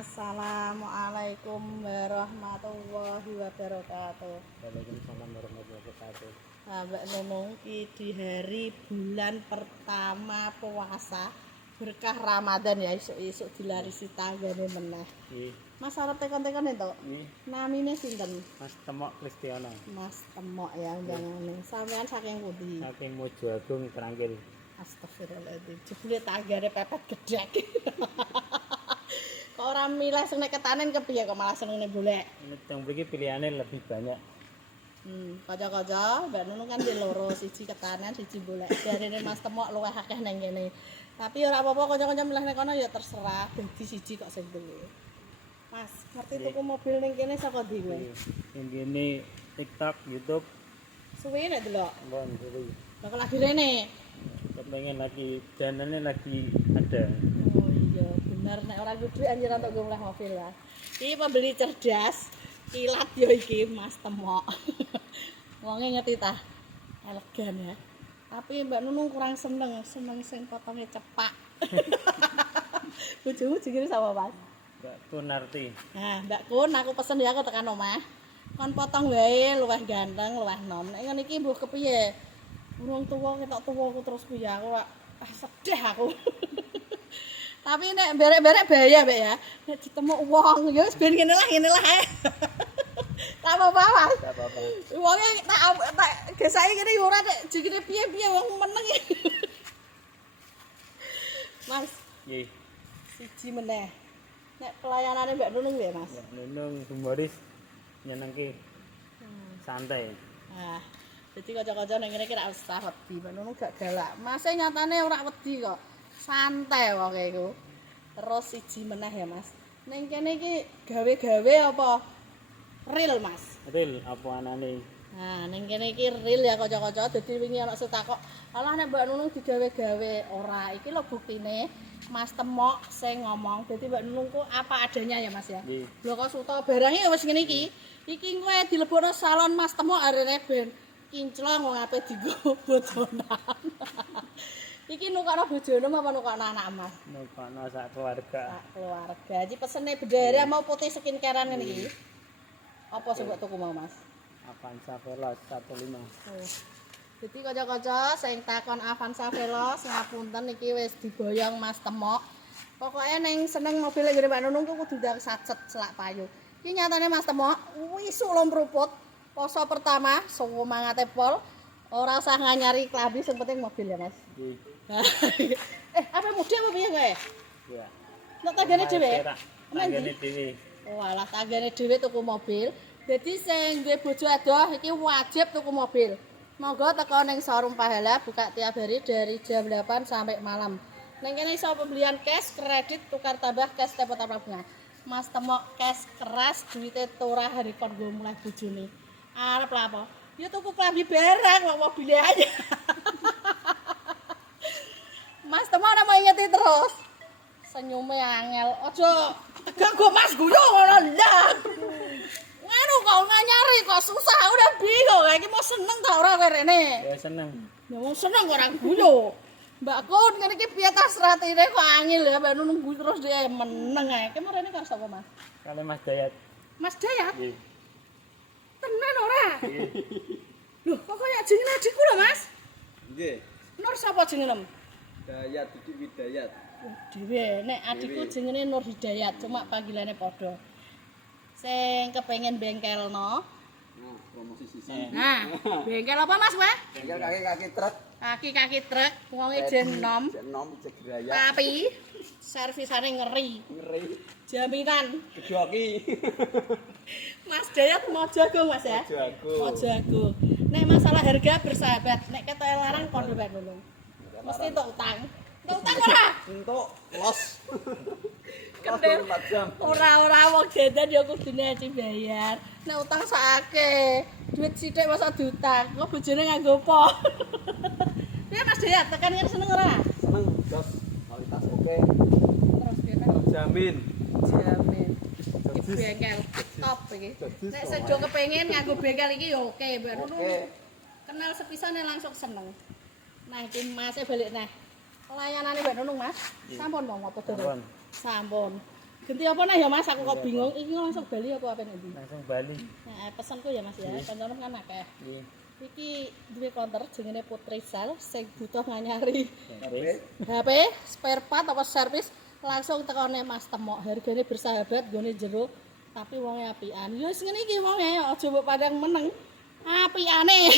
Assalamualaikum warahmatullahi wabarakatuh. Waalaikumsalam warahmatullahi wabarakatuh. Nah, Mbak Nunung di hari bulan pertama puasa berkah Ramadan ya, isuk-isuk dilarisi tanggane meneh. Nggih. Mas arep tekon-tekon entuk. Nggih. Namine sinten? Mas Temok Kristiana. Mas Temok ya jangan. Sampean saking pundi? Saking Mojo Agung Trangkil. Astagfirullahaladzim. Jebule tanggane pepet gedhek. Kok ora milih sing nek ketanen kepiye kok malah seneng golek. Teng mriki pilihane lebih banyak. Kaca-kaca Mbak Nunung kan di loro, siji ketanen, siji golek. Jarine Mas Temok luwih akeh nang kene. Tapi ora apa-apa kanca-kanca milih nek kono ya terserah, dadi siji kok sing duwe. Mas, ngerti tuku mobil ning kene saka ndi kowe? Ning kene TikTok, YouTube, Suwe nek delok. mbon kuwi. Lah kok lagi rene. Kepengen lagi danane lagi ada. Oh iya, bener nek ora duwe anjir untuk gue mulai mobil lah. Iki pembeli cerdas, kilat yo iki Mas Temok. Wonge ngerti ta? Elegan ya. Tapi Mbak Nunung kurang seneng sing potongnya cepak. Bojomu jenenge sapa, Mas? Mbak Tunarti. Nah, Mbak Kun aku pesen ya aku tekan omah. Kon potong wae luwih ganteng, luwih nom. Nek ngene iki mbuh kepiye? Urung tuwa ketok tuwaku terus piye aku sedih aku. Tapi nek berek-berek bahaya Mbak ya. Nek ditemu wong ya wis ben ngene lah ae. Tak apa-apa, Mas. Enggak apa-apa. Wonge tak gesake kene yo ora nek jikine piye-piye wong meneng. Mas, Nggih. siji meneh. Nek pelayanane Mbak Nunung ya, Mas. Mbak Nunung humoris nyenengke. Santai. Nah, jadi kanca-kanca ning kene iki ra usah wedi, Mbak Nunung gak galak. Mas nyatane ora wedi kok. Santai wonge iku. Terus siji meneh ya, Mas. Ning kene iki gawe-gawe apa real, Mas? Ril apa anane? Nah, ning kene iki real ya kanca-kanca. Dadi wingi ana setakok, "Alah nek Mbak Nunung digawe-gawe." Ora, iki lho buktine Mas Temok sing ngomong. Dadi Mbak Nunung ku apa adanya ya, Mas ya. Nggih. Lho kok suta barangnya ya wis ngene iki. Iki kowe dilebokno salon Mas Temok arene ben kinclong wong ape dienggo bojonan. Iki nukokno bojone apa nukokno anak Mas? Nukokno sak keluarga. Sak keluarga. Iki pesene bendera mau putih skincare ngene iki. Apa sing mbok tuku mau, Mas? Avanza Veloz 15. Oh. Jadi kanca-kanca sing takon Avanza Veloz ngapunten iki wis diboyong Mas Temok. Pokoknya ning seneng mobil nggone Mbak Nunung ku kudu ndang sacet selak payu. Iki nyatane Mas Temok wisuk lompruput poso pertama semangate pol ora usah nganyari klambi sing penting mobil ya, Mas. Nggih. Apa muda apa piye kowe? Ya. Nek tanggane dhewe? Tanggane dhewe. Oh, alah tanggane dhewe tuku mobil. Jadi sing duwe bojo adoh iki wajib tuku mobil. Monggo teko ning showroom Pahala buka tiap hari dari jam 8 sampai malam. Ning kene iso pembelian cash, kredit, tukar tambah cash tempo tanpa bunga. Mas Temok cash keras duwite turah hari kon go mulai bojone. Arep lha apa? Ya tuku klambi barang kok mobil aja. Mas Temok ora mau ingeti terus. Senyume angel. Aja ganggu Mas guyu ngono ndak. Ngono kok nganyari kok susah udah bingung iki mau seneng ta ora kowe rene. Ya seneng. Ya wong seneng kok ora guyu. Mbak Kun ngene iki piye tas ratine kok angel ya Mbak Nunung guyu terus dia meneng ae. Ki marene karo sapa Mas? Kali Mas Dayat. Mas Dayat. Nggih. Tenan ora? Nggih. Loh kok kaya jenenge adikku lho Mas? Nggih, Nur sapa jenenge? Dayat iki Widayat. Dhewe nek adikku jenenge Nur Hidayat cuma panggilannya padha. Sing kepengen bengkelno. Nah, promosi sisan. Nah, bengkel apa Mas kowe? Bengkel kaki-kaki truk, Kaki-kaki truk, wonge jen nom. Jenom Jegraya. Tapi servisane ngeri. Ngeri. Jaminan. Gedoki. Mas Dayat Mojoagung Mas ya. Mojoagung. Mojoagung. Nek masalah harga bersahabat, nek ketoke larang kondo Mbak Nunung. Mesti entuk utang. Entuk utang ora? Untuk los. Kendel. 4 jam. Ora wong jajan ya kudune aja bayar. Nek utang sakake, duit sithik masa diutang. Kok bojone nganggo apa? Piye Mas Dayat, tekan ngene seneng ora? Seneng, jos. Kualitas oke. Terus kene Terjamin. jamin. Iki bengkel top iki. Nek sedo kepengin nganggo bengkel iki ya oke, Mbak Nunung. Oke. Kenal sepisane langsung seneng. Nah, iki Mas balik neh. Layanane Mbak Nunung, Mas. Sampun mau apa Sampun. Sampun. Ganti apa nah ya Mas, aku kok bingung. Iki langsung Bali apa nanti? Langsung Bali. Nah, pesanku ya Mas ya, kancamu kan akeh. Nggih. Iki duwe counter jenenge Putri Sel sing butuh nganyari Wis. HP, spare part apa servis langsung tekone Mas Temok. Hargane bersahabat, gone jero tapi wonge apian. Ya wis ngene iki wonge aja mbok padang meneng. Apiane.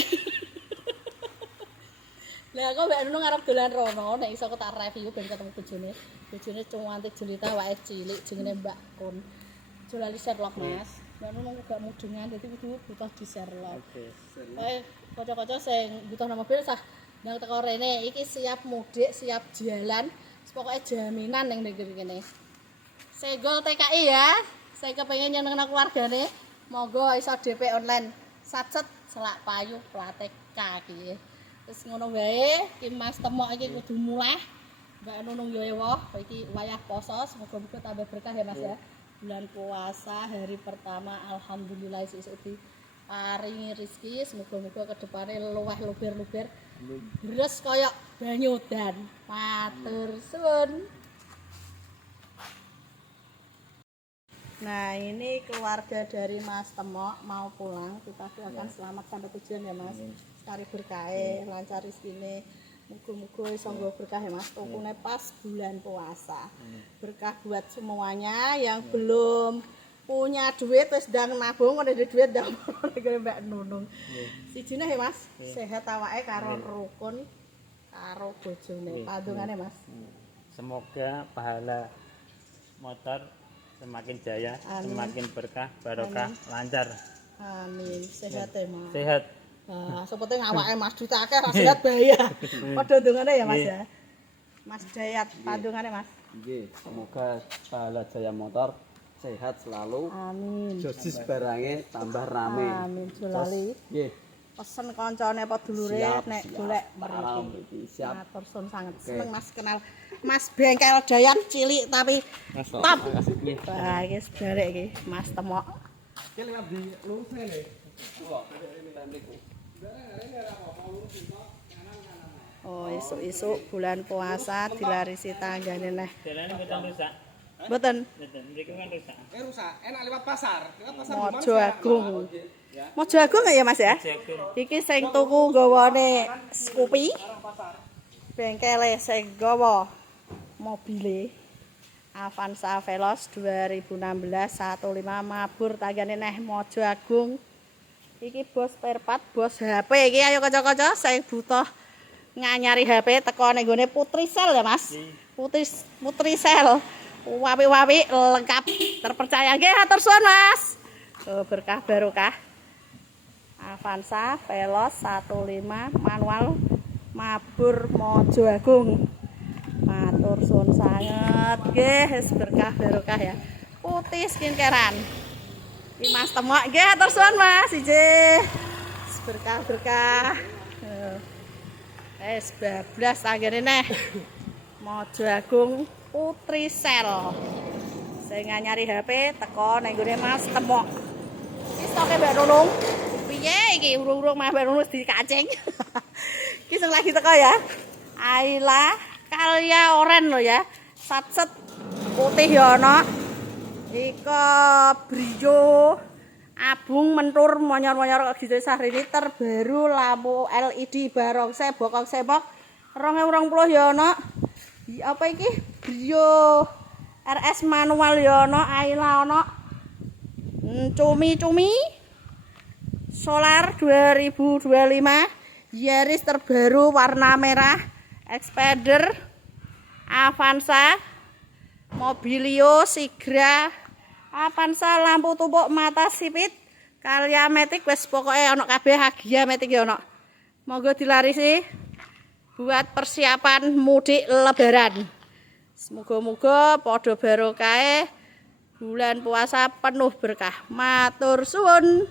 Lah kok mbak Nunung arep dolan rono, nek iso aku tak review ben ketemu bojone. Bojone cantik jelita awake cilik jenenge Mbak Kun. Jolali Sherlock Mas. Mbak Nunung gak mudengan dadi kudu butuh di Sherlock. Oke. Kanca-kanca sing butuh mobil sah nang teko rene iki siap mudik, siap jalan. Pokoke jaminan ning negeri kene. Segol TKI ya. Saya kepengen nyenengno keluargane. Monggo iso DP online. Sacet selak payu platek kaki. Terus ngono wae, iki Mas Temok iki kudu mulai. Mbak Nunung yo ewoh, iki wayah poso, semoga-moga tambah berkah ya Mas ya. Bulan puasa hari pertama alhamdulillah sesuk diparingi rezeki, semoga-moga kedepane luweh luber-luber. Beres kaya banyu dan matur suwun. Nah, ini keluarga dari Mas Temok mau pulang. Kita doakan selamat sampai tujuan ya Mas. Sekali berkah, lancar rezekine. Muga-muga iso nggo berkah ya Mas. Tukune pas bulan puasa. Berkah buat semuanya yang belum punya duit wis ndang nabung, ada duit ndang nek Mbak Nunung. Sijine ya Mas, sehat awake karo rukun karo bojone. Padungane Mas. Semoga pahala motor semakin jaya, Amin. semakin berkah, barokah, lancar. Amin. Sehat ya Mas. Sehat. Seperti awake Mas Duta akeh ra sehat bahaya. Padha ndongane ya Mas ya. Mas Dayat, padungane Mas. Nggih, semoga pahala Jaya Motor sehat selalu. Amin. Josis barange tambah rame. Amin. Jolali. Nggih. Pesen kancane apa dulure nek golek Parang mriki. iki siap. Matur suwun sanget. Seneng Mas kenal Mas Bengkel Dayan cilik tapi top. Nggih. Wah, iki sebalik iki Mas Temok. Ki lewat di lurus ngene. Oh, isuk-isuk bulan puasa dilarisi tanggane neh. Jalannya betul rusak. Mboten Betul, mereka kan rusak. Rusak, enak lewat pasar. Lewat pasar Mojo Agung. Mojo Agung ya Mas ya? Jagung. Iki sing tuku gawane Scoopy. Bengkele sing gawa mobile Avanza Veloz 2016 15 mabur tanggane neh Mojo Agung. Iki bos spare part, bos HP iki ayo kanca-kanca sing butuh nganyari HP teko ning gone Putri Sel ya Mas. Putri Sel. Wapi-wapi lengkap terpercaya. Nggih, hatur suwun Mas. Berkah barokah. Avanza Veloz 15 manual mabur Mojo Agung. Matur suwun sanget. Nggih, wis berkah barokah ya. Putih skincarean. Iki Mas Temok nggih hatur suwun Mas. Ijih. Berkah-berkah. Wis bablas tanggane neh. Mojo Agung Putri Sel. Sing nyari HP teko ning gone Mas Temok. Iki stoke Mbak Nunung. Piye iki urung-urung Mbak Nunung dikacing. Iki sing lagi teko ya. Ayla Kalya Oren lho ya. Satset putih ya ana. Iko Brio Abung mentur monyor-monyor kok gitu Sahrini terbaru lampu LED barongsai bokong sebok 2020 ya ana. Apa iki? Brio RS manual ya ana, Ayla ana. Cumi-cumi solar 2025 Yaris terbaru warna merah Expander Avanza Mobilio Sigra Avanza lampu tumpuk mata sipit Kalya Matic wis pokoke ana kabeh Hagia Matic ya ana. Monggo dilarisi buat persiapan mudik lebaran. Semoga-moga padha barokah bulan puasa penuh berkah. Matur suwun.